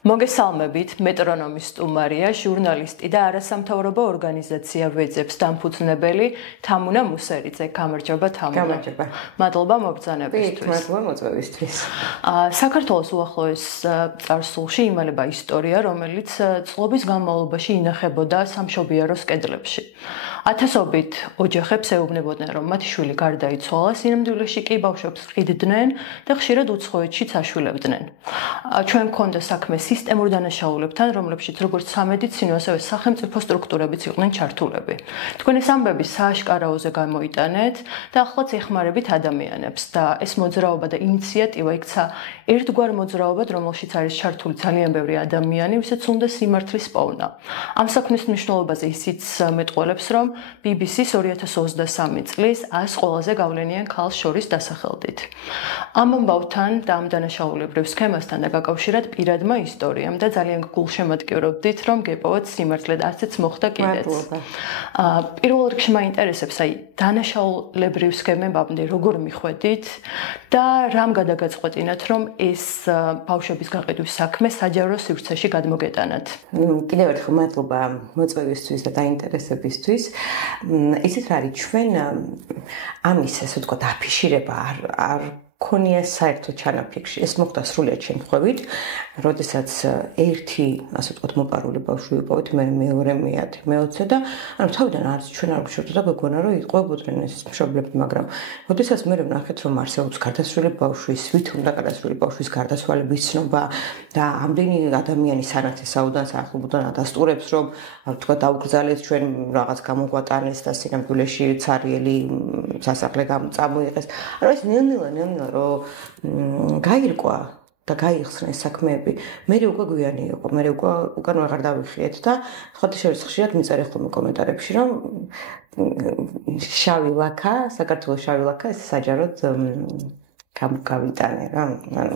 მოგესალმებით, მეტრონომის სტუმარია, ჟურნალისტი და არასამთავრობო ორგანიზაცია ვეძებს დამფუძნებელი თამუნა მუსერიძე. გამარჯობა თამუნა. გამარჯობა. მადლობა მოგზანებისთვის. მადლობა მოწვევისთვის. საქართველოს უახლოეს წარსულში იმალება ისტორია, რომელიც წლების განმავლობაში ინახებოდა სამშობიაროს კედლებში. ათასობით ოჯახებს ეუბნებოდნენ, რომ მათი შვილი გარდაიცვალა, სინამდვილეში კი ბავშვებს ყიდდნენ და ხშირად უცხოეთშიც აშვილებდნენ. ჩვენ გქონდა საქმე სისტემურ დანაშაულებთან, რომლებშიც როგორც სამედიცინო, ასევე სახელმწიფო სტრუქტურებიც იყვნენ ჩართულები. თქვენ ეს ამბები სააშკარაოზე გამოიტანეთ და ახლაც ეხმარებით ადამიანებს და ეს მოძრაობა და ინიციატივა იქცა ერთგვარ მოძრაობად, რომელშიც არის ჩართული ძალიან ბევრი ადამიანი, ვისაც უნდა სიმართლის პოვნა. ამ საქმის მნიშვნელობაზე ისიც მეტყველებს, რომ BBC-ს 2023 წლის 100 ყველაზე გავლენიან ქალს შორის დასახელდით. ამ ამბავთან და ამ დანაშაულებრივ სქემასთან დაკავშირად პირადმა ისტორიამ და ძალიან გულშემატკივრობდით, რომ გეპოვოთ სიმართლე და ასეც მოხდა კიდეც. პირველ რიგში მაინტერესებს, დანაშაულებრივ სქემებამდე როგორ მიხვედით და რამ გადაგაწყვეტინათ, რომ ეს ბავშვების გაყიდვის საქმე საჯარო სივრცეში გადმოგეტანათ. კიდევ ერთხელ მადლობა მოწვევისთვის და დაინტერესებისთვის. ისეთ რა არის ჩვენ ამის ასე ვთქვათ აფიშირება არ ქონია საერთო ჩანაფიქრში. ეს მოხდა სრულიად შემთხვევით, როდესაც ერთი ასე ვთქვათ მოპარული ბავშვი ვიპოვეთ, მე მეორე, მე-10, მე-20 და ანუ თავიდან არც ჩვენ არ ვშორდა და გეგონა რომ იყვებოდნენ ეს მშობლები, მაგრამ როდესაც მე ვნახეთ რომ არსებობს გარდაცვლილი ბავშვის, ვით უნდა გარდაცვლილი ბავშვის გარდაცვალების ცნობა და ამდენი ადამიანი სანაცე საუდანს ახლობოდან ადასტურებს რომ ვთქვათ დაუგრძალეთ ჩვენ რაღაც გამოგვატანეს და სინამდვილეში ცარიელი სასახლე წამოიღეს. ანუ ეს ნელ-ნელა რომ გაირკვა და გაიხსნა ეს საქმეები, მე უკვე გვიანი იყო, მე უკვე უკან აღარ დავიხიეთ და ხოთიშევის ხშირად მიწერე ხოლმე კომენტარებში, რომ შავი ლაქა, საქართველოს შავი ლაქა ეს საჯაროდ გავიტანე რა,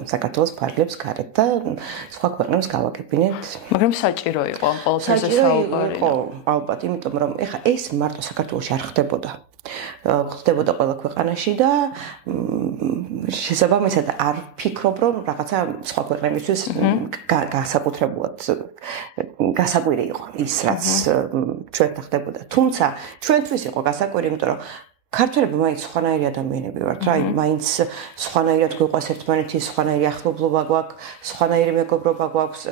საქართველოს ფარგლებს გარეთ და სხვა ქვეყნებს გავაკეთებინეთ. მაგრამ საჭირო იყო ამ ყოველთვის საუბარი. ხო, ალბათ, იმიტომ რომ ეხა ეს მარტო საქართველოში არ ხდებოდა. ხდებოდა ყველა ქვეყანაში და შესაბამისად არ ფიქრობ რომ რაღაცა სხვა ქვეყნებისთვის განსაკუთრებულად გასაკვირი იყო ის რაც ჩვენთან ხდებოდა. თუმცა ჩვენთვის იყო გასაკვირი, იმიტომ რომ ქართველები მაინც სხვანაირი ადამიანები ვართ რა, მაინც სხვანაირად გვიყვას ერთმანეთი, სხვანაირი ახლობლობა გვაქვს, სხვანაირი მეგობრობა გვაქვს,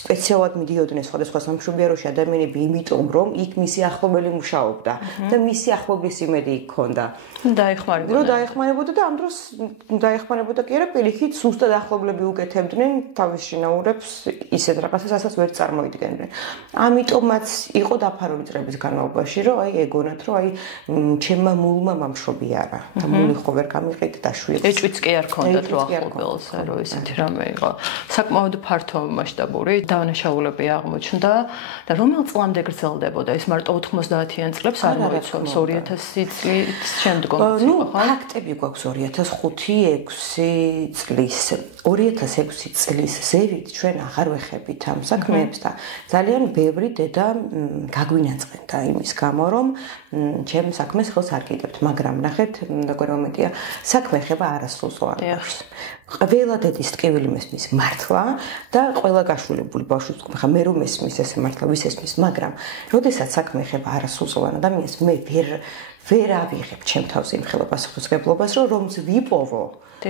სპეციალურად მიდიოდნენ სხვადასხვა სამშობიაროში ადამიანები, იმიტომ რომ იქ მისი ახლობელი მუშაობდა და მისი ახლობის იმედი იქ ჰქონდა. დაეხმარებოდა და ამ დროს დაეხმარებოდა კი არა, პირიქით ზუსტად ახლობლები უკეთებდნენ თავის შინაურებს ისეთ რაღაცას, რასაც ვერ წარმოიდგენდნენ. ამიტომაც იყო დაფარული წლების განმავლობაში, რომ ეგონათ, რომ ჩემმა მულმა მამშობი არა და მული ხო ვერ გამიყიდ და შვილს. ეჭვიც კი არ ქონდათ რომ ახლობელს, რომ ისეთი რამე იყო. საკმაოდ ფართო მასშტაბური დანაშაულები აღმოჩნდა და რომელ წლამდე გრძელდებოდა? ეს მარტო 90-იან წლებს არ მოიცავს 2000 წლის შემდგომ. ნუ ფაქტები გვაქვს 2005-6 წლის. 2006 წლის ზევით ჩვენ აღარ ვეხებით ამ საქმეებს და ძალიან ბევრი დედა გაგვინაწყენდა იმის გამო რომ ჩემ საქმეს ხელს არ კიდებთ, მაგრამ ნახეთ, როგორ მომენტია, საქმე ხება არასრულწლოვან ბავშვს. ყველა დედის ტკივილი მესმის მართლა და ყველა გაშულებული ბავშვის ხა მე რომ მესმის ესე მართლა ვის ესმის, მაგრამ როდესაც საქმე ხება არასრულწლოვან ადამიანს, მე ვერ ავიღებ ჩემ თავს იმ ხელფასუხისმგებლობას, რომც ვიპოვო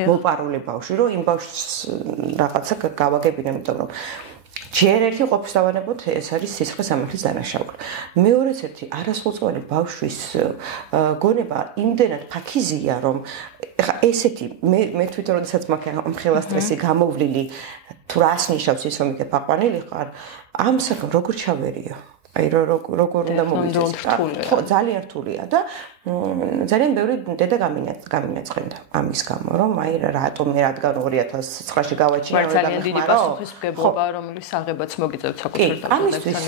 მოპარული ბავშვი, რომ იმ ბავშვს რაღაცა გავაგებინე, იმიტომ რომ ჯერ ერთი ყოფს დავანებოთ, ეს არის სისხლის სამართლის დანაშაული. მეორეც ერთი არასრულწლოვანი ბავშვის გონება იმდენად ფაქიზია, რომ ეხა ესეთი მე თვითონ როდესაც მაქვს ამ ხელა სტრესი გამოვლილი, თუ რას ნიშნავს ის რომ იქ აყვანილი ხარ, ამ საქმე როგორ ჩავერიო? როგორ უნდა მოვიდეს? ხო, ძალიან რთულია და ძალიან ბევრი დედა გამინაწყენდა ამის გამო, რომ რატომ რადგან 2009-ში გავაჩინა და ძალიან დიდი პასუხისმგებლობა, რომელიც აღებაც მოგიწევთ საკუთარ ამისთვის,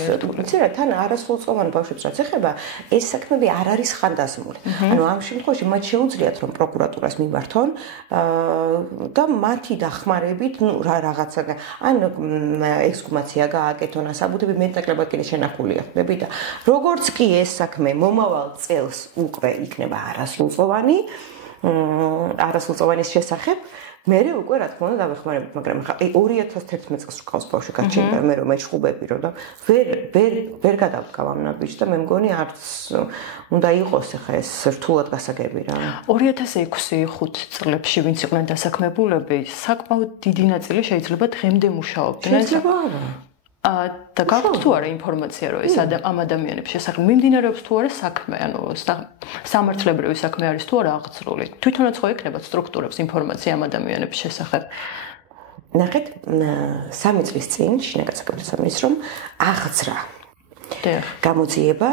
თან არასრულწლოვან ბავშვებს რაც ეხება, ეს საქმეები არ არის ხანდაზმული. ანუ ამ შემთხვევაში მათ შეუძლიათ რომ პროკურატურას მიმართონ და მათი დახმარებით, რაღაცა ექსჰუმაცია გააკეთონ, საბუთები მეტნაკლებად კიდე შენახულია. და როგორც კი ეს საქმე მომავალ წელს უკვე იქნება არასრულწლოვანის შესახებ, მერე უკვე რა თქმა უნდა დავეხმარებით, მაგრამ ხა 2011 წელს ვყავს ბავშვი გაჩენდა მე რომ მეჩხუბები რომ და ვერ გადავდგავ ამ ნაბიჯს და მე მგონი არც უნდა იყოს ახლა ეს რთულად გასაგები რა. 2006-5 წლებში ვინც იყვნენ დასაქმებულები, საკმაოდ დიდი ნაწილი შეიძლება დღემდე მუშაობდნენ. შეიძლება არა. და გაქვთ თუ არა ინფორმაცია რომ ეს ამ ადამიანების შესახებ მიმდინარეობს თუ არა საქმე, ანუ სამართლებრივი საქმე არის თუ არა აღწრული. თვითონაც ხო ექნებათ სტრუქტურებს ინფორმაცია ამ ადამიანების შესახებ. ნახეთ, 3 წლის წინ შინაგან საქმეთა სამინისტრომ რომ აღძრა გამოძიება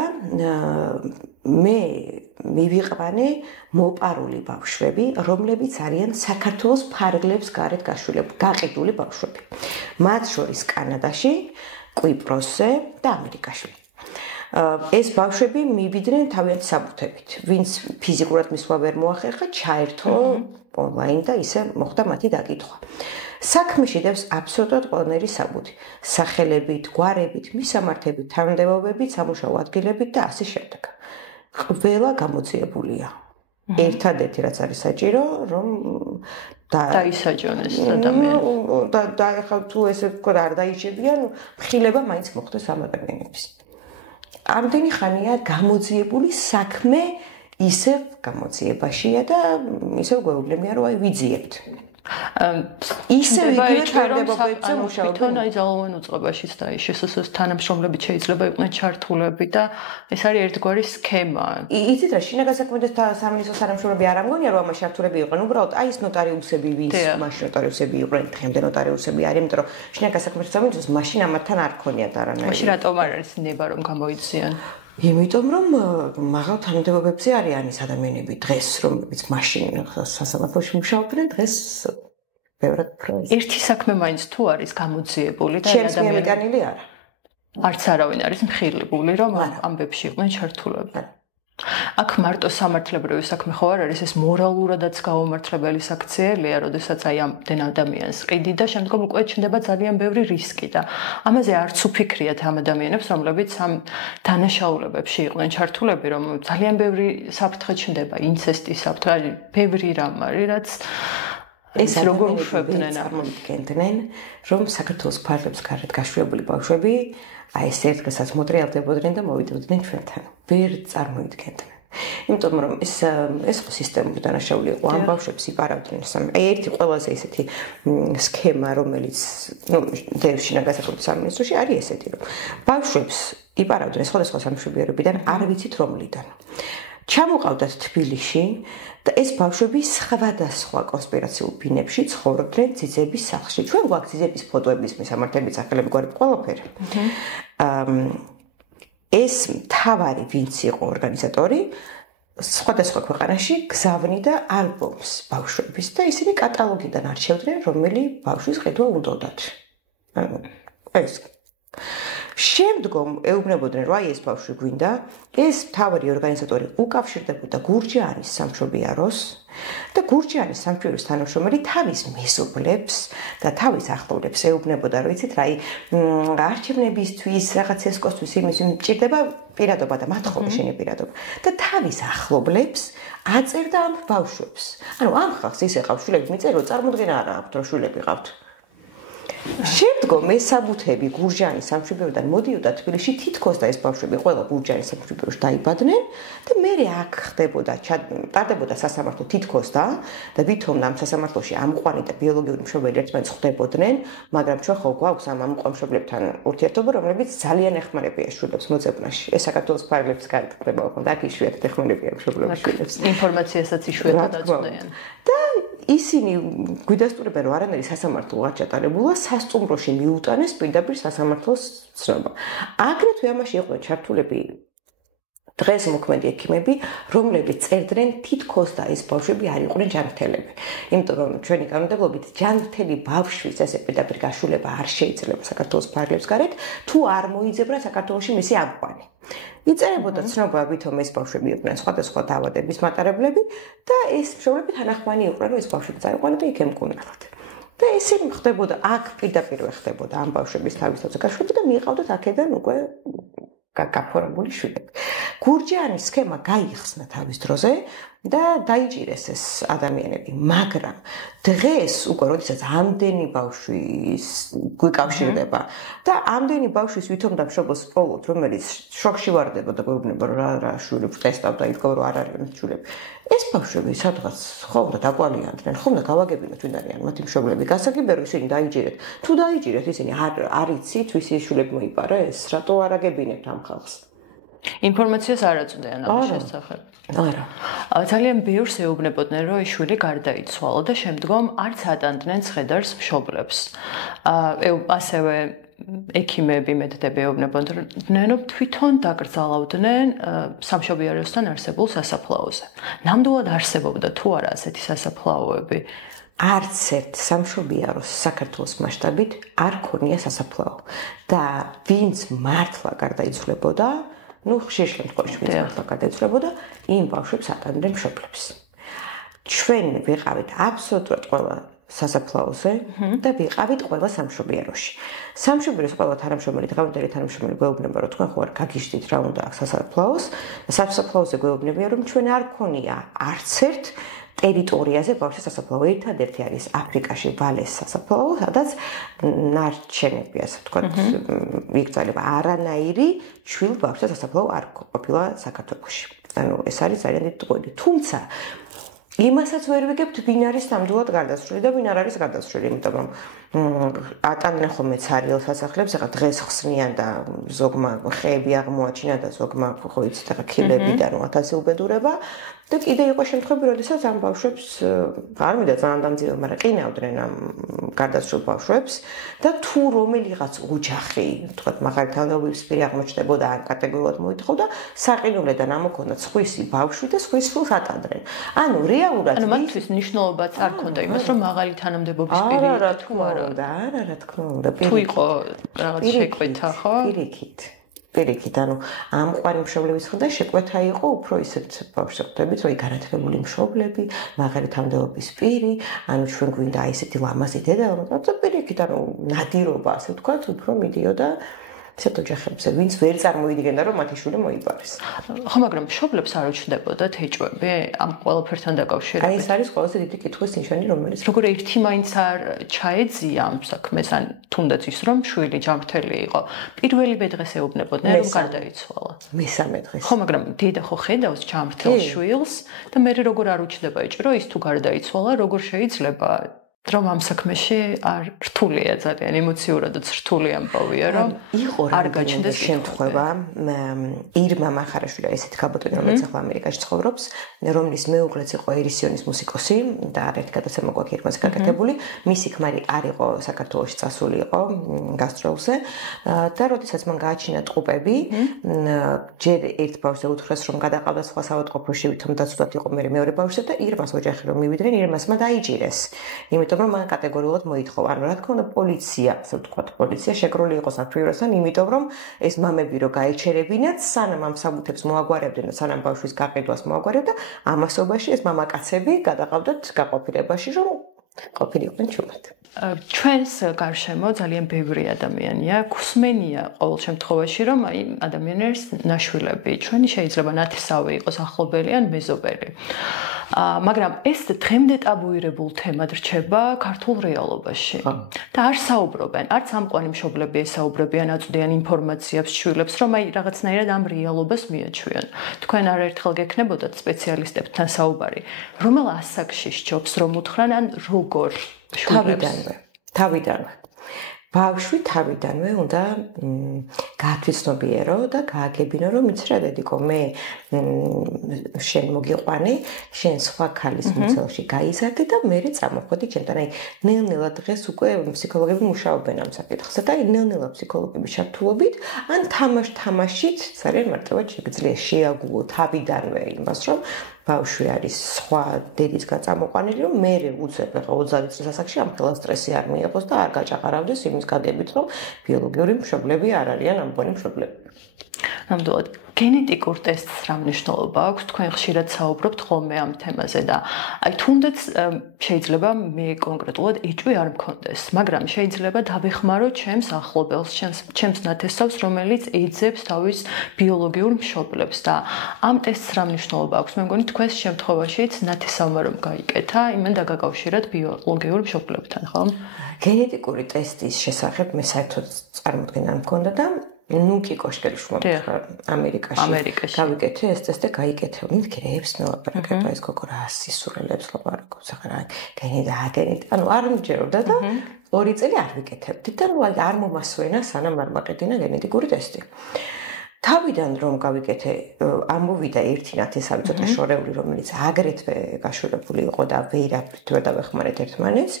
მე მივიყვანე მოპარული ბავშვები, რომლებიც არიან საქართველოს ფარგლებს გარეთ გაყიდული ბავშვები. მათ შორის კანადაში, კვიპროსზე და ამერიკაში. ეს ბავშვები მივიდნენ თავიანთი საბუთებით. ვინც ფიზიკურად მისვლა ვერ მოახერხა, ჩაერთო ონლაინ და ისე მოხდა მათი დაკითხვა. საქმეში დევს აბსოლუტურად ყველანაირი საბუთი. სახელებით, გვარებით, მისამართებით, თანამდებობებით, სამუშაო ადგილებით და ასე შემდეგ. ყველა გამოძიებულია. ერთადერთი რაც არის საჭირო, რომ დაისაჯონეს ადამიანი. და ახლა თუ ესე ვთქვა არ დაიჭირდიან, მხილება მაინც მოხდეს ამ ადამიანების. ამდენი ხანია გამოძიებული საქმე ისევ გამოძიებაშია და ისევ გვეუბნებიან რომ აი ვიძიებთ. ისევ იგივე თანამდებობებზე მუშაობენ. თვითონ აი ძალოვან უწყებაშიც და შესაძლოა თანამშრომლებით შეიძლება იყვნენ ჩართულები და ეს არის ერთგვარი სქემა. იცით რა, შინაგან საქმეთა სამინისტროს თანამშრომლები არ ამგონია რომ ამაში ჩართულები იყვნენ, უბრალოდ აი ეს ნოტარიუსები ვინც მაშინ ნოტარიუსები იყვნენ, დღემდე ნოტარიუსები არის, იმიტომ რომ შინაგან საქმეთა სამინისტროს მაშინ ამათთან არ ქონიათ არანაირი. მაშინ რატომ არ არის ნება რომ გამოიციან? იმიტომ რომ მაღალ თანამდებობებზე არიან ის ადამიანები დღეს რომლებიც მაშინ სასამართლოში მუშაობდნენ დღეს ბევრად ფროეს. ერთი საქმე მაინც თუ არის გამოძიებული და ადამიანები არა. არც არავინ არის მხილებული რომ ამბებში იყვნენ ჩართულები. აქ მარტო სამართლებრივი საქმე ხო არ არის, ეს მორალურადაც გაუმართლებელი საქციელია, როდესაც აი ამდენ ადამიანს ყიდი და შემდგომ უკვე ჩნდება ძალიან ბევრი რისკი და ამაზე არც უფიქრიათ ამ ადამიანებს, რომლებიც ამ დანაშაულებებში იყვნენ ჩართულები, რომ ძალიან ბევრი საფრთხე ჩნდება, ინცესტის საფრთხე, ბევრი რამ არის, რაც ეს როგორ უშვებდნენ წარმოიდგენდნენ, რომ საქართველოს ფარგლებს გარეთ გაშვებული ბავშვები აი ეს ერთ დღესაც მოტრიალდებოდნენ და მოვიდოდნენ ჩვენთან. ვერ წარმოიდგენდნენ. იმიტომ რომ ეს ხო სისტემური დანაშაული იყო, ამ ბავშვებს იპარავდნენ აი ერთი ყველაზე ესეთი სქემა, რომელიც დევს შინაგან საქმეთა სამინისტროში არის ესეთი, რომ ბავშვებს იპარავდნენ სხვადასხვა სამშობლოებიდან, არ ვიცით რომლიდან. ჩამოყავდათ თბილისში და ეს ბავშვები სხვადასხვა კონსპირაციულ ბინებში ცხოვრობდნენ ძიძების სახლში. ჩვენ გვაქვს ძიძების ფოტოების მისამართები, სახელები, გვარი ყველაფერი. ეს მთავარი ვინც იყო ორგანიზატორი, სხვადასხვა ქვეყანაში გზავნიდა ალბომს ბავშვების და ისინი კატალოგიდან არჩევდნენ, რომელი ბავშვის ყიდვა უნდოდათ. ეს შემდგომ ეუბნებოდნენ, რომ აი ეს ბავშვი გვინდა, ეს მთავარი ორგანიზატორი უკავშირდებოდა გურჯაანის სამშობიაროს და გურჯაანის სამშობიაროს თანამშრომელი თავის მეზობლებს და თავის ახლობლებს ეუბნებოდა, რომ იცით რა, აი არჩევნებისთვის, რაღაც ესკოსთვის იმის მჭირდება პირადობა და მათხოვე შენი პირადობა და თავის ახლობლებს აწერდა ამ ბავშვებს. ანუ ამ ხალხს ის ეყავს შვილები, მიწერო, წარმოდგენა არა აქვთ, რომ შვილები ყავთ. შემდგომ ეს საბუთები გურჯაანის სამშობლოებიდან მოდიოდა თბილისში, თითქოს და ეს ბავშვები ყველა გურჯაანის სამშობლოში დაიბადნენ და მერე აქ ხდებოდა ტარდებოდა სასამართლო თითქოს და ვითომ ამ სასამართლოში ამყვანი და ბიოლოგიური მშობელი ერთმანეთს ხვდებოდნენ, მაგრამ ჩვენ ხო გვაქვს ამ ამყვან მშობლებთან ურთიერთობა, რომლებიც ძალიან ეხმარებიან შვილებს მოძებნაში. ეს საქართველოს ფარგლებს გარეთ ხდება, ხო და აქ იშვიათად ეხმარებიან მშობლებს შვილებს. ინფორმაციასაც იშვიათად აწვდიან. და ისინი გვიდასტურებენ, რომ არანაირი სასამართლო არ ჩატარებულა, სასტუმროში მიუტანეს პირდაპირ სასამართლოს ცნობა. აგრეთვე ამაში იყვნენ ჩართულები დღეს მოქმედი ექიმები, რომლებიც წერდნენ თითქოს და ეს ბავშვები არ იყვნენ ჯანმრთელები. იმიტომ რომ ჩვენი კანონმდებლობით ჯანმრთელი ბავშვის ესე პირდაპირ გაშულება არ შეიძლება საქართველოს ფარგლებს გარეთ, თუ არ მოიძებნა საქართველოში მისი ამყვანი. იწერებოდა ცნობა, ვითომ ეს ბავშვები იყვნენ სხვადასხვა დაავადების მატარებლები და ეს მშობლები თანახმანი იყვნენ, რომ ეს ბავშვები წაიყვანა და იქ ემკურნალათ. და ესე ხდებოდა, აქ პირდაპირ ხდებოდა ამ ბავშვების თავისთავად გაშლება და მიიყავდათ აქედან უკვე გაფორმებული შვილები. გურჯაანის სქემა გაიხსნა თავის დროზე და დაიჭირეს ეს ადამიანები, მაგრამ დღეს უკვე როდესაც ამდენი ბავშვი გვიკავშირდება და ამდენი ბავშვის ვითომ და მშობელს პოულობთ, რომელიც შოქში ვარდება და გვეუბნება რა შვილებს ტესტავდა, ითქვა რომ არ არის შვილები. ეს ბავშვები სადღაც ხომ და დაკვალიანდნენ, ხომ და გავაგებინოთ ვინ არიან მათი მშობლები. გასაგებია ისინი დაიჭირეთ. თუ დაიჭირეთ ისინი არ იცით ვის ის შვილები მოიპარა ეს, რატო არ აგებინებთ ამ ხალხს? ინფორმაციას არ აწვდიან ამის შესახებ. არა. ძალიან ბევრს ეუბნებოდნენ, რომ ის შვილი გარდაიცვალა და შემდგომ არც ატანდნენ ცხედარს მშობლებს. ასევე ექიმები მედდები ეუბნებოდნენ, რომ თვითონ დაკრძალავდნენ სამშობიაროსთან არსებულ სასაფლაოზე. ნამდვილად არსებობდა თუ არა ასეთი სასაფლაოები? არც ერთ სამშობიაროს საქართველოს მასშტაბით არ ქონია სასაფლაო და ვინც მართლა გარდაიცვლებოდა, ხშირ შემთხვევაში ვინც მართლა გარდაიცვლებოდა, იმ ბავშვებს ატანდნენ მშობლებს. ჩვენ ვიყავით აბსოლუტურად ყველა სასაფლაოზე და ვიყავით ყველა სამშობიაროში. სამშობიაროს ყველა თანამშრომელი, დღევანდელი თანამშრომელი გვეუბნება, რომ თქვენ ხო არ გაგიჟდით რა უნდა აქ სასაფლაოს. სასაფლაოზე გვეუბნებიან, რომ ჩვენ არ ქონია არც ერთ ტერიტორიაზე ბავშვის სასაფლაო. ერთადერთი არის აფრიკაში ვალეს სასაფლაო, სადაც ნარჩენები, ასე ვთქვათ, იკრძალება არანაირი შვილ ბავშვის სასაფლაო არ ყოფილა საქართველოში. ანუ ეს არის ძალიან დიდი ტყუილი. თუმცა იმასაც ვერ ვიგებთ, ვინ არის ნამდვილად გარდაცვლილი და ვინ არ არის გარდაცვლილი, იმიტომ რომ ატანდნენ ხოლმე ცარიელ სასახლებს, ახლა დღეს ხსნიან და ზოგმა ხეები აღმოაჩინა და ზოგმა ხო იცით, ახლა ქილებიდან 1000 უბედურება და კიდე იყო შემთხვევები, როდესაც ამ ბავშვებს არ მინდა ძალიან დამძიმება, მაგრამ ყინავდნენ ამ გარდაცვლილ ბავშვებს და თუ რომელიღაც ოჯახი, თქვათ, მაგალითად, პირი აღმოჩნდებოდა ან კატეგორიულად მოითხოვდა, საყინულედან ამოქონდათ სხვისი ბავშვი და სხვის შვილს ატანდნენ. ანუ რეალურად მათთვის მნიშვნელობაც არ ქონდა იმას, რომ მაღალი თანამდებობის პირი თუ არა. არა, რა თქმა უნდა. თუ იყო რაღაც შეკვეთა, ხო? პირიქით, ანუ ამყვარი მშობლების მხრიდან შეკვეთა იყო უფრო ისეთ ბავშვებს ხვდებით, რომ განათლებული მშობლები, მაღალი თანამდებობის პირი, ანუ ჩვენ გვინდა ისეთი ლამაზი დედა, რომელსაც პირიქით, ანუ ნადირობა, ასე ვთქვათ, უფრო მიდიოდა ისეთ ოჯახებზე, ვინც ვერ წარმოვიდგენდა, რომ მათი შვილი მოიპარეს. ხო, მაგრამ მშობლებს არ უჩნდებოდათ ეჭვები ამ ყველაფერთან დაკავშირებით. აი ეს არის ყველაზე დიდი კითხვის ნიშანი, რომელიც როგორ ერთი მაინც არ ჩაეძია ამ საქმეს, ან თუნდაც ის რომ შვილი ჯანმრთელი იყო. პირველივე დღეს ეუბნებოდნენ, რომ გარდაიცვალა. მესამე დღეს. ხო, მაგრამ დედა ხო ხედავს ჯანმრთელ შვილს და მე როგორ არ უჩნდება ეჭვი, ის თუ გარდაიცვალა, როგორ შეიძლება რომ ამ საქმეში არ რთულია ძალიან ემოციურადაც რთული ამბავია რომ არ გაჩნდეს შემთხვევა ირმა მახარაშვილი ესეთ კაბოტონი რომელიც ახლა ამერიკაში ცხოვრობს რომლის მეუღლეც იყო ერისიონის მუსიკოსი და არაერთი გადაცემა გვაქვს ირმას გაკეთებული მისი ქმარი არ იყო საქართველოში წასული იყო გასტროლზე და როდესაც მან გააჩინა ტყუპები ჯერ ერთ ბავშვზე უთხრეს რომ გადაყავდა სხვა საავადმყოფოში ვითომ დაცუდათ იყო მეორე ბავშვზე და ირმას ოჯახი რომ მივიდნენ ირმასმა დაიჭირეს იმიტომ რომ მან კატეგორიულად მოითხოვა. ანუ რა თქმა უნდა პოლიცია, ასე ვთქვათ, პოლიცია შეკრული იყო საფრთხესთან, იმიტომ რომ ეს მამები რო გაეჩერებინათ, სანამ ამ საბუთებს მოაგვარებდნენ და სანამ ბავშვის გაყიდვას მოაგვარებდა, ამასობაში ეს მამაკაცები გადაყავდათ გაყოფილებაში, რომ ყოფილიყვნენ ჩუმად. ჩვენს გარშემო ძალიან ბევრი ადამიანია, გსმენია ყოველ შემთხვევაში, რომ აი ადამიანებს ნაშვილები, ჩვენი შეიძლება ნათესავი იყოს ახლობელი ან მეზობელი. მაგრამ ეს დღემდე ტაბუირებულ თემად რჩება ქართულ რეალობაში. და არ საუბრობენ, არც ამყვანი მშობლები ესაუბრებიან, აწვდიან ინფორმაციას შვილებს, რომ აი რაღაცნაირად ამ რეალობას მიაჩვიან. თქვენ არაერთხელ გექნებოდათ სპეციალისტებთან საუბარი, რომელ ასაკში სჯობს რომ უთხრან ან როგორ თავიდანვე. ბავშვი თავიდანვე უნდა გაათვისნობიერო და გააგებინო, რომ იცი რა დედიკო, მე შენ მოგიყვანი, შენ სხვა ქალის მუცელში გაიზარდე და მე წამოხვედი ჩემთან. აი, ნელ-ნელა დღეს უკვე ფსიქოლოგები მუშაობენ ამ საკითხზე და ნელ-ნელა ფსიქოლოგების ჩართულობით, ან თამაშით ძალიან მარტივად შეგიძლია შეაგულო თავიდანვე იმას, რომ ბავშვი არის სხვა დედისგან წამოყვანილი, რომ მე უცებ ახლა 30 წლის ასაკში ამ ხელა სტრესი არ მიიღოს და არ გაჭაყარავდეს იმის გაგებით, რომ ბიოლოგიური მშობლები არ არიან ამბონი მშობლები. ნამდვილად გენეტიკურ ტესტს რა მნიშვნელობა აქვს? თქვენ ხშირად საუბრობთ ხოლმე ამ თემაზე და აი თუნდაც შეიძლება მე კონკრეტულად ეჭვი არ მქონდეს, მაგრამ შეიძლება დავეხმარო ჩემს ახლობელს, ჩემს ნათესავს, რომელიც ეძებს თავის ბიოლოგიურ მშობლებს და ამ ტესტს რა მნიშვნელობა აქვს? მე მგონი თქვენს შემთხვევაშიც ნათესავმა რომ გაიკეთა, იმენ დაგაკავშირათ ბიოლოგიურ მშობლებთან, ხო? გენეტიკური ტესტის შესახებ მე საერთოდ წარმოდგენა მქონდა და ნუ კი კოშკელიშვილმა ამერიკაში გავიკეთე ეს ტესტი და გაიკეთე. მითქრებს ნოლაპარაკება ეს გოგო რა სისურელებს ლაპარაკობს ახლა გენეტ. ანუ არ მჯეროდა და 2 წელი არ ვიკეთებდი და ნუ არ მომასვენა სანამ არ მაყედინა გენეტიკური ტესტი. თავიდან რომ გავიკეთე, ამოვიდა ერთი ნათესავი ცოტა შორეული, რომელიც აგრეთვე გაშორებული იყო და ვეირაფრით დავეხმარეთ ერთმანეთს.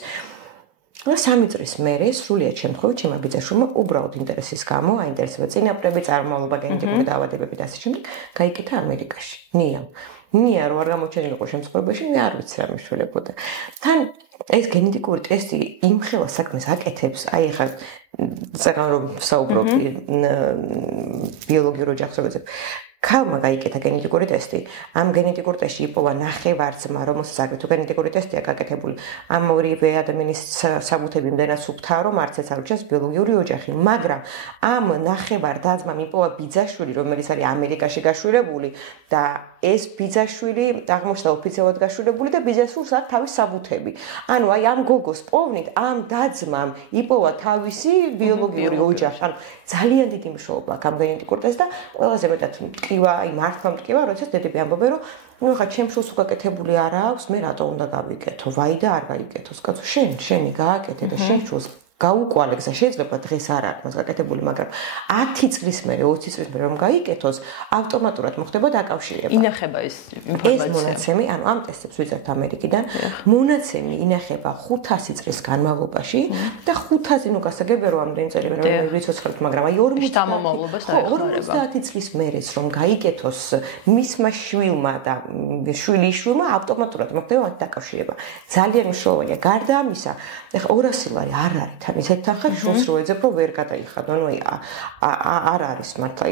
და 3 წლის მერე სრულიად შემთხვევით ჩემმა ბიძაშვილმა უბრალოდ ინტერესის გამო, აინტერესება წინაპრები, წარმომავლობა, გენეტიკური დაავადებები და ასე შემდეგ, გაიკეთა ამერიკაში. ნია რო არ გამოჩენილიყო შემთხვევაში, მე არ ვიცი რა მიშველებოდა. თან ეს გენეტიკური ტესტი იმხელა საქმეს აკეთებს, აი ახლა საგან რომ საუბრობ ბიოლოგიურ ოჯახსობებზე. ქალმა გაიკეთა გენეტიკური ტესტი. ამ გენეტიკურ ტესტში იპოვა ნახევარ-ძმა, რომელსაც აგრეთვე გენეტიკური ტესტია გაკეთებული. ამ ორივე ადამიანის საბუთები იმდენად სუფთაა, რომ არც ეს არ უჩნევს ბიოლოგიური ოჯახი, მაგრამ ამ ნახევარ-და-ძმამ იპოვა ბიძაშვილი, რომელიც არის ამერიკაში გაშვილებული და ეს ბიძაშვილი აღმოჩნდა ოფიციალურად გაშვილებული და ბიძაშვილს აქვს თავის საბუთები. ანუ აი ამ გოგოს პოვნით, ამ და-ძმამ იპოვა თავისი ბიოლოგიური ოჯახი. ანუ ძალიან დიდი მნიშვნელობა აქვს ამ გენეტიკურ ტესტს და ყველაზე მეტად მტკივა, აი მართლა მტკივა, როდესაც დედები ამბობენ, რომ ნუ ხა ჩემს შულს უკეთებული არ აქვს, მე რატო უნდა გავიკეთო? ვაი და არ გაიკეთოს. კაცო, შენი გააკეთე და შენ შულს გაუყვალე გზა შეიძლება დღეს არ აქვს მას გაკეთებული, მაგრამ 10 წლის მერე, 20 წლის მერე რომ გაიკეთოს, ავტომატურად მოხდება დაკავშირება. ინახება ეს ინფორმაცია. ეს მონაცემი, ანუ ამ ტესტებს ვიწერთ ამერიკიდან, მონაცემი ინახება 500 წლის განმავლობაში და 500 ნუ გასაგებია რომ ამდენი წელი მერე ვიცოცხლებ, მაგრამ აი 50 წლის მერე რომ გაიკეთოს მისმა შვილმა და შვილიშვილმა ავტომატურად მოხდება მათ დაკავშირება. ძალიან მნიშვნელოვანია. გარდა ამისა, ეხლა 200 ლარი არ არის ისეთ თანხად შულს რო ეძებ რომ ვერ გადაიხადო, ანუ არ არის მართლა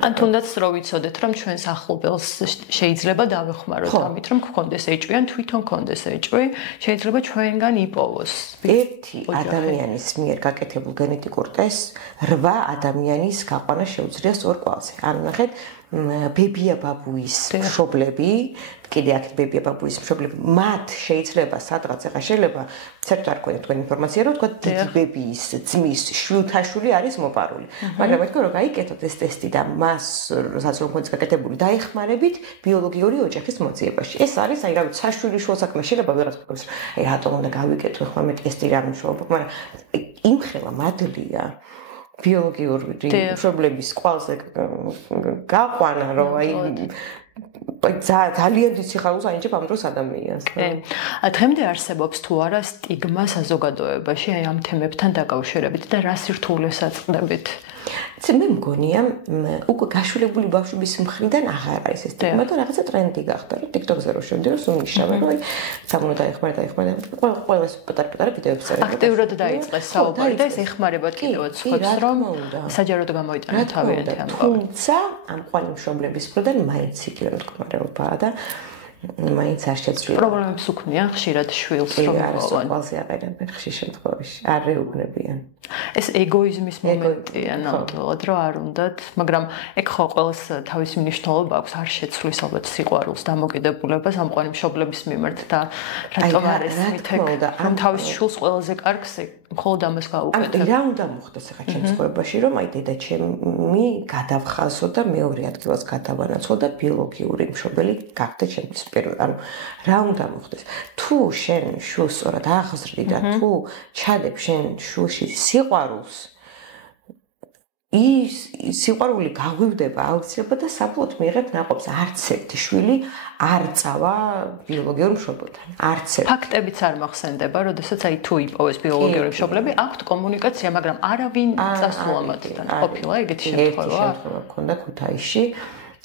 ან თუნდაც რო ვიცოდეთ რომ ჩვენს ახლობელს შეიძლება დავეხმაროთ ამით რომ გქონდეს ეჭვი ან თვითონ გქონდეს ეჭვი, შეიძლება ჩვენგან იპოვოს. ერთი ადამიანის მიერ გაკეთებულ გენეტიკურ ტესტს 8 ადამიანის გაყვანა შეუძლია სწორ კვალზე. ანუ ნახეთ ბებია ბაბუის მშობლები, კიდე აქ ბებია ბაბუის მშობლები, მათ შეიძლება სადღაც ახლა შეიძლება საერთოდ არ გქონდეთ თქვენ ინფორმაცია, რომ თქვა დიდი ბებიის ძმის შვილთაშვილი არის მოპარული. მაგრამ მეთქო რომ გაიკეთოთ ეს ტესტი და მას რასაც რომ გქონდეს გაკეთებული, დაეხმარებით ბიოლოგიური ოჯახის მოძიებაში. ეს არის აი რა ვიცი, საშვილი შუა საქმე შეიძლება ვიღაც გქონდეს, აი რატომ უნდა გავიკეთო ახლა მე ტესტი რა მნიშვნელობა, მაგრამ იმხელა მადლია ბიოლოგიური მშობლების კვალზე გაყვანა, რომ აი ძალიან დიდ სიხარულს აინჯებ ამ დროს ადამიანს. დღემდე არსებობს თუ არა სტიგმა საზოგადოებაში აი ამ თემებთან დაკავშირებით და რა სირთულეს აწყდებით? მე მგონია უკვე გაშვილებული ბავშვების მხრიდან აღარ არის ეს სტიგმა და რაღაცა ტრენდი გახდა, რომ TikTok-ზე რო შევდე, რომ სულ ნიშნავენ, რომ აი სამუნო დაეხმარა ყველა პატარ-პატარა ვიდეოებს წერენ. აქტიურად დაიწყეს საუბარი და ეს ეხმარებათ კიდევაც სხვებს, რომ საჯაროდ გამოიტანონ თავი ერთი ამბავი. თუმცა ამ ყვანი მშობლების მხრიდან მაინც იგივე მდგომარეობაა და მაინც არ შეცვლილა. პრობლემებს უქმნიან ხშირად შვილს რომ მოყვან. ყველაზე აყენებენ ხშირ შემთხვევაში. არ რეუბნებიან. ეს ეგოიზმის მომენტია ნამდვილად, რომ არ უნდათ, მაგრამ ეგ ხო ყველას თავისი მნიშვნელობა აქვს, არ შეცვლის ალბათ სიყვარულს, დამოკიდებულებას ამ ყვანი მშობლების მიმართ და რატომ არის რომ თავის შვილს ყველაზე კარგს მხოლოდ ამას გაუკეთებ. რა უნდა მოხდეს ახლა ჩემს ცხოვრებაში, რომ აი დედაჩემი გადავხაზო და მეორე ადგილას გადავანაცვლო და ბიოლოგიური მშობელი გახდე ჩემთვის პირველი. ანუ რა უნდა მოხდეს? თუ შენ შვილს სწორად აღზრდი და თუ ჩადებ შენ შვილში სიყვარულს, ის სიყვარული გაღვივდება აუცილებლად და საბოლოოდ მიიღებ ნაყოფს. არც ერთი შვილი არ წავა ბიოლოგიურ მშობელთან. არც ერთი. ფაქტებიც არ მახსენდება, როდესაც აი თუ იპოვეს ბიოლოგიური მშობლები, აქვთ კომუნიკაცია, მაგრამ არავინ წასულა მათთან. ყოფილა ეგეთი შემთხვევა? ერთი შემთხვევა მქონდა ქუთაისში.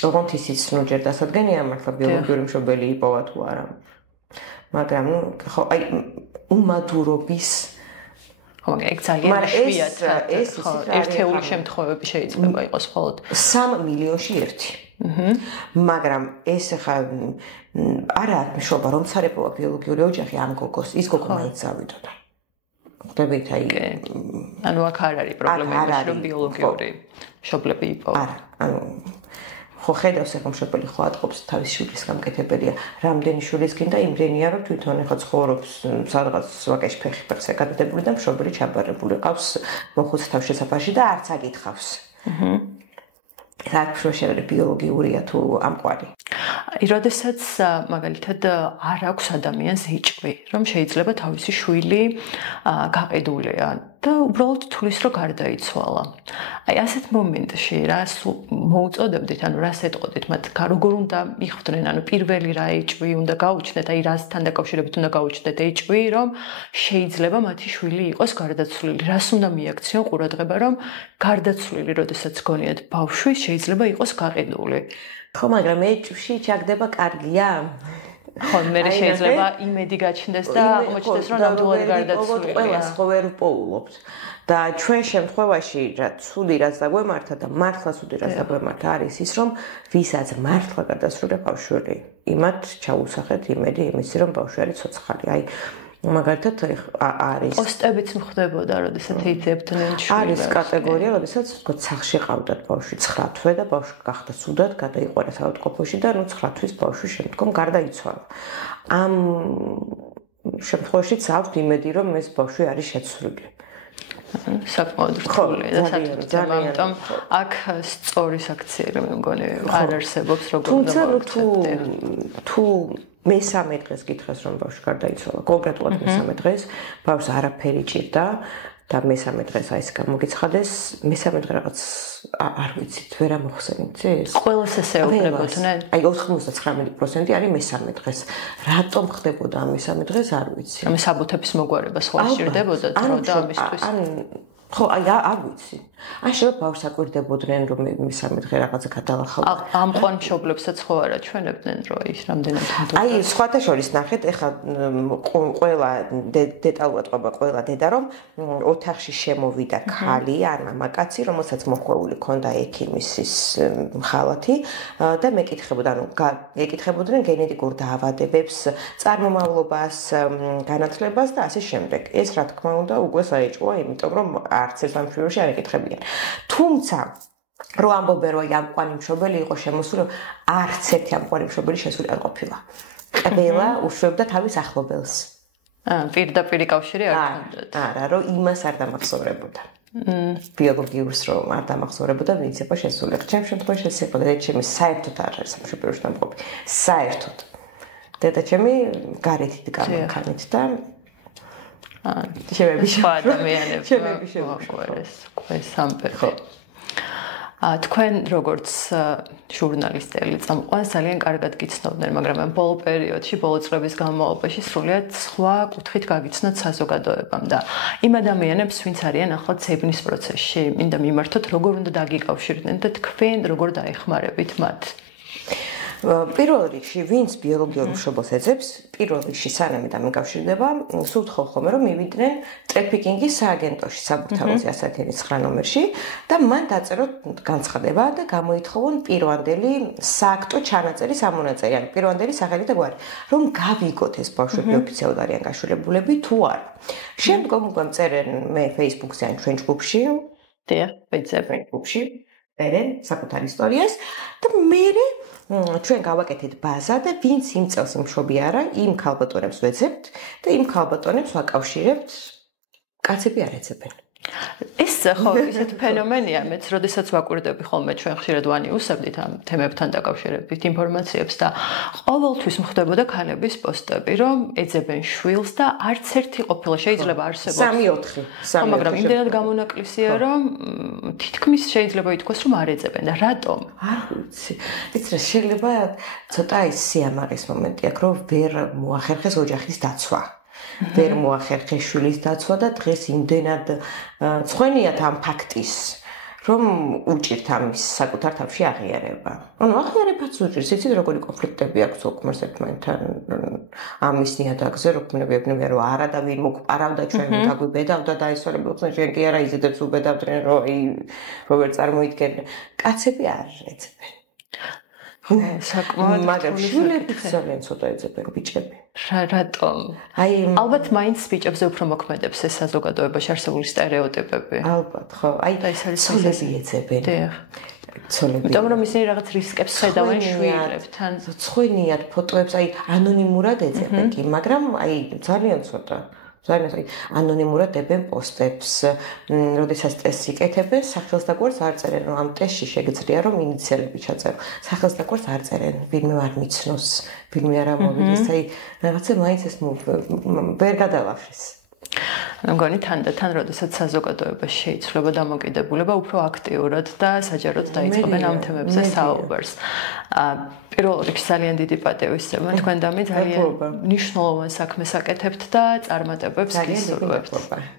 ოღონდ ისიც ნუ ჯერ დასადგენია მართლა ბიოლოგიური მშობელი იპოვა თუ არა. მაგრამ ნუ ხო აი უმადურობის ხო, მაგრამ ეგ ძალიან იშვიათად ერთეული შემთხვევები შეიძლება იყოს მხოლოდ 3 მილიონში 1. მაგრამ ეს ახლა არა მშობა რომ სარეპოვა ბიოლოგიური ოჯახი ამ გოგოს ის გოგო მაინც ავიდოდა. ხდებით აი ანუ აქ არ არის პრობლემა იმაში რომ ბიოლოგიური მშობლები იპოვო. არა, ანუ ხო ხედავს ახლა მშობელი ხო ატყობს თავის შვილის გამკეთებელია. რამდენი შვილის გინდა იმდენია რომ თვითონ ახლა ცხოვრობს სადღაც ვაკეში ფეხი ფეხზე გადადებული და მშობელი ჩაბარებული ყავს მოხუც თავშესაფარში და არც აკითხავს. საერთაშორისო ბიოლოგიურია თუ ამყვარი. როდესაც მაგალითად არ აქვს ადამიანს იჭვი, რომ შეიძლება თავისი შვილი გაყიდულია და უბრალოდ თulis რომ გარდაიცვალა. აი ასეთ მომენტში რას მოუწოდებდით, ანუ რას ეტყოდით მათ, როგორ უნდა მიხვდნენ, ანუ პირველი რა იჭვი უნდა გაუჩნდეთ, აი რასთან დაკავშირებით უნდა გაუჩნდეთ იჭვი, რომ შეიძლება მათი შვილი იყოს გარდაცვლილი. რას უნდა მიაქციონ ყურადღება, რომ გარდაცვლილი, როდესაც გონიათ ბავშვი, შეიძლება იყოს გაყიდული. ხო, მაგრამ ეჭვში ჩაგდება კარგია. ხო, მე შეიძლება იმედი გაჩნდეს და აღმოჩნდეს, რომ ნამდვილად გარდაცვლილია. ყველას ხო ვერ უპოულობთ. და ჩვენ შემთხვევაში რა ცუდი რაც დაგვემართა და მართლა ცუდი რაც დაგვემართა არის ის, რომ ვისაც მართლა გადასრულდა ბავშვი, იმათ ჩაუსახეთ იმედი იმისი, რომ ბავშვი არის ცოცხალი. აი მაგალითად არის ოსტებიც მხდებოდა, როდესაც იწებდნენ შვილებს. არის კატეგორია, როდესაც თქო სახში ყავდათ ბავშვი 9 თვე და ბავშვი გახდა ცუდად, გადაიყვარა საავადმყოფოში და 9 თვის ბავშვი შემდგომ გარდაიცვალა. ამ შემთხვევაშიც აქვს იმედი, რომ ეს ბავშვი არის შეცვლილი. საკმაოდ რთულია და საერთოდ ამიტომ აქ სწორი საქციელი მე მგონი არ არსებობს როგორ უნდა თუ მესამე დღეს გითხრას რომ ბავშვი გარდაიცვალა, კონკრეტულად მესამე დღეს ბავშვს არაფერი ჭირდა და მესამე დღეს აი ეს გამოგიცხადეს, მესამე დღე რაღაც არ ვიცით, ვერ ამოხსენით ეს. ყველას ესე ეუბნებოდნენ? აი 99% არის მესამე დღეს. რატომ ხდებოდა ამ მესამე დღეს არ ვიცი. ამ საბუთების მოგვარება სხვა სჭირდებოდა დრო და ამისთვის. ხო, აი არ ვიცი. ან შეიძლება ბავშვს აკვირდებოდნენ რომ მესამე დღე რაღაცა გადალახავდა. ამ ყვან მშობლებსაც ხო არ აჩვენებდნენ რომ ის რამდენად თუნდაც. აი სხვათა შორის ნახეთ, ეხლა ყველა დეტალურად ყვება ყველა დედა რომ ოთახში შემოვიდა ქალი ან მამაკაცი, რომელსაც მოხვეული ქონდა ექიმის ხალათი და მეკითხებოდა, ანუ ეკითხებოდნენ გენეტიკურ დაავადებებს, წარმომავლობას, განათლებას და ასე შემდეგ. ეს რა თქმა უნდა უკვე საეჭვოა, იმიტომ რომ არც ეს ამ შემთხვევაში არ ეკითხებიან. თუმცა რო ამბობენ რომ ამყვანი მშობელი იყო შემოსული, არც ერთი ამყვანი მშობელი შესული არ ყოფილა. ყველა უშვებდა თავის ახლობელს. პირდაპირ კავშირი არ ჰქონდათ. არა, რომ იმას არ დამახსოვრებოდა. ბიოლოგიურს რომ არ დამახსოვრებოდა, ვინც იყო შესული. ჩემ შემთხვევაში ეს იყო და ჩემი საერთოდ არ არის სამშობლოში დამყოფი. საერთოდ. დედა ჩემი გარეთით გამაქანით და ჩემები სხვა ადამიანები ეს სამფერხო. თქვენ როგორც ჟურნალისტელი წამყვანს ძალიან კარგად გიცნობდნენ, მაგრამ ამ ბოლო პერიოდში, ბოლო წლების განმავლობაში სრულიად სხვა კუთხით გაგიცნოთ საზოგადოებამ და იმ ადამიანებს, ვინც არიან ახლა ცებნის პროცესში, მინდა მიმართოთ, როგორ უნდა დაგიკავშირდნენ და თქვენ როგორ დაეხმარებით მათ. პირველ რიგში, ვინც ბიოლოგიურ მშობელს ეძებს, პირველ რიგში სანამ დამიკავშირდება, სულ ხოლმე რომ მივიდნენ ტრაფიკინგის სააგენტოში, საბურთალოზე 109 ნომერში და მან დაწეროთ განცხადება და გამოითხოვონ პირვანდელი სააქტო ჩანაწერი სამონაწერი, ანუ პირვანდელი სახელი და გვარი, რომ გავიგოთ ეს ბავშვები ოფიციალურად არიან გაშულებულები თუ არა. შემდგომ უკვე მწერენ მე Facebook-ზე ან ჩვენ ჯგუფში, Facebook-ში წერენ საკუთარ ისტორიას და მე ჩვენ გავაკეთეთ ბაზა და ვინც იმ წელს მშობი არა, იმ ქალბატონებს ვეძებთ და იმ ქალბატონებს ვაკავშირებთ, კაცები არ ეძებენ. ეს ხო ისეთ ფენომენია, მეც როდესაც ვაკვირდები ხოლმე ჩვენ ხშირად ვანიუსებდით ამ თემებთან დაკავშირებით ინფორმაციებს და ყოველთვის მხდებოდა ქალების პოსტები, რომ ეძებენ შვილს და არც ერთი ყოფილა შეიძლება არსებობს 3-4. მაგრამ იმდენად გამონაკლისია, რომ თითქმის შეიძლება ითქვას, რომ არ ეძებენ და რატომ? არ ვიცი. იცი რა შეიძლება ცოტა ის სიამაყის მომენტი აქვს, რომ ვერ მოახერხეს ოჯახის დაცვა. ვერ მოახერხეს შვილის დაცვა და დღეს იმდენად ცხენიათ ამ ფაქტის, რომ უჭირთ ამის საკუთარ თავში აღიარება. ანუ აღიარებაც უჭირს, იცით როგორი კონფლიქტები აქვს უკმარს ერთმანეთთან ამის ნიადაგზე, რომ ქმნებიებდნენ რომ არა და ვინ მოგპარავდა ჩვენ გაგვიბედავდა და ისოლებოდნენ ჩვენ კი არა იზედებს უბედავდნენ რომ როგორ წარმოიდგენენ. კაცები არ ეძებენ. საკმაოდ მაგრამ შვილები ძალიან ცოტა ეძებენ ბიჭები. რატომ? ალბათ მაინც ბიჭებზე უფრო მოქმედებს ეს საზოგადოებაში არსებული სტერეოტიპები. ალბათ, ხო. ცოლები ეძებენ. დიახ. ცოლები. იმიტომ რომ ისინი რაღაც რისკებს ხედავენ შვილებთან. ცხვენიათ ფოტოებს, ანონიმურად ეძებენ კი, მაგრამ ძალიან ცოტა. ძალიან ანონიმურად დებენ პოსტებს, როდესაც ტესტს იკეთებენ, სახელს და გვარს არ წერენ, რომ ამ ტესტში შეგიძლია რომ ინიციალები ჩაწერო. სახელს და გვარს არ წერენ, ვინმე არ მიცნოს, ვინმე არ ამოვიდეს, რაღაცა მაინც ეს ვერ გადავახეს. მგონი თანდათან, როდესაც საზოგადოებაში შეიცვლება დამოკიდებულება, უფრო აქტიურად და საჯაროდ დაიწყებენ ამ თემებზე საუბარს. პირველ რიგში ძალიან დიდი პატივისცემა თქვენ და მე ძალიან მნიშვნელოვან საქმეს აკეთებთ და წარმატებებს გისურვებთ.